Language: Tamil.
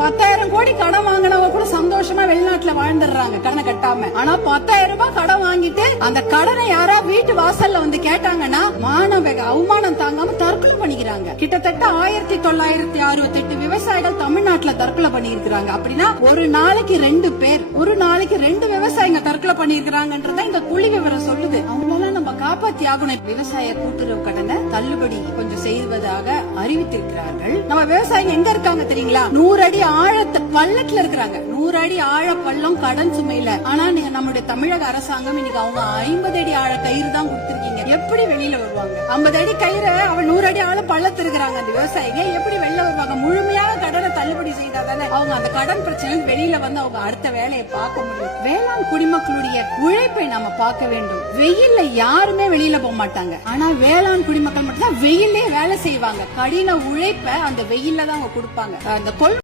10,000 கோடி கடன் வாங்கினவங்க கூட சந்தோஷமா வெளிநாட்டுல வாழ்ந்துடுறாங்க கடனை கட்டாம. ஆனா 10,000 ரூபாய் கடன் வாங்கிட்டு அந்த கடனை யாரா வீட்டு வாசல்ல வந்து கேட்டாங்கன்னா அவமானம் தாங்காம தற்கொலை பண்ணிக்கிறாங்க. கிட்டத்தட்ட 1968 விவசாயிகள் தமிழ்நாட்டுல தற்கொலை பண்ணிருக்காங்க. அப்படின்னா ஒரு நாளைக்கு 2 பேர், ஒரு நாளைக்கு 2 விவசாயிங்க தற்கொலை பண்ணிருக்காங்கன்றத இந்த புள்ளி விவரம் சொல்லுது. அவங்களெல்லாம் நம்ம காப்பாத்தி ஆகணும். விவசாய கூட்டுறவு கடனை தள்ளுபடி கொஞ்சம் செய்வதாக அறிவித்திருக்கிறார்கள். நம்ம விவசாயிங்க எங்க இருக்காங்க தெரியுங்களா? 100 அடி ஆழ பள்ளத்துல இருக்கிறாங்க. 100 அடி ஆழ பள்ளம் கடன் சுமையில. ஆனா நீங்க நம்முடைய தமிழக அரசாங்கம் இன்னைக்கு அவங்க 50 அடி ஆழ கயிறு தான் கொடுத்திருக்கீங்க. எப்படி வெளியில வருவாங்க? 50 அடி கயிறை அவன் 100 அடி ஆழ பள்ளத்து இருக்கிறாங்க. அந்த விவசாயிங்க எப்படி வெளில வருவாங்க? முழுமையாக கடனை தள்ளுபடி செய்தாதானே அவங்க அந்த கடன் பிரச்சனை வெளியில வந்து அவங்க அடுத்த வேலையை பார்க்க முடியும். வேளாண் குடிமக்களுடைய உழைப்பை நாம பார்க்க வேண்டும். வெயில்ல யாருமே வெளியில போக மாட்டாங்க. ஆனா வேளாண் குடிமக்கள் மட்டும் தான் வெயிலே வேலை செய்வாங்க. கடின உழைப்ப அந்த வெயில்ல தான் அவங்க கொடுப்பாங்க. அந்த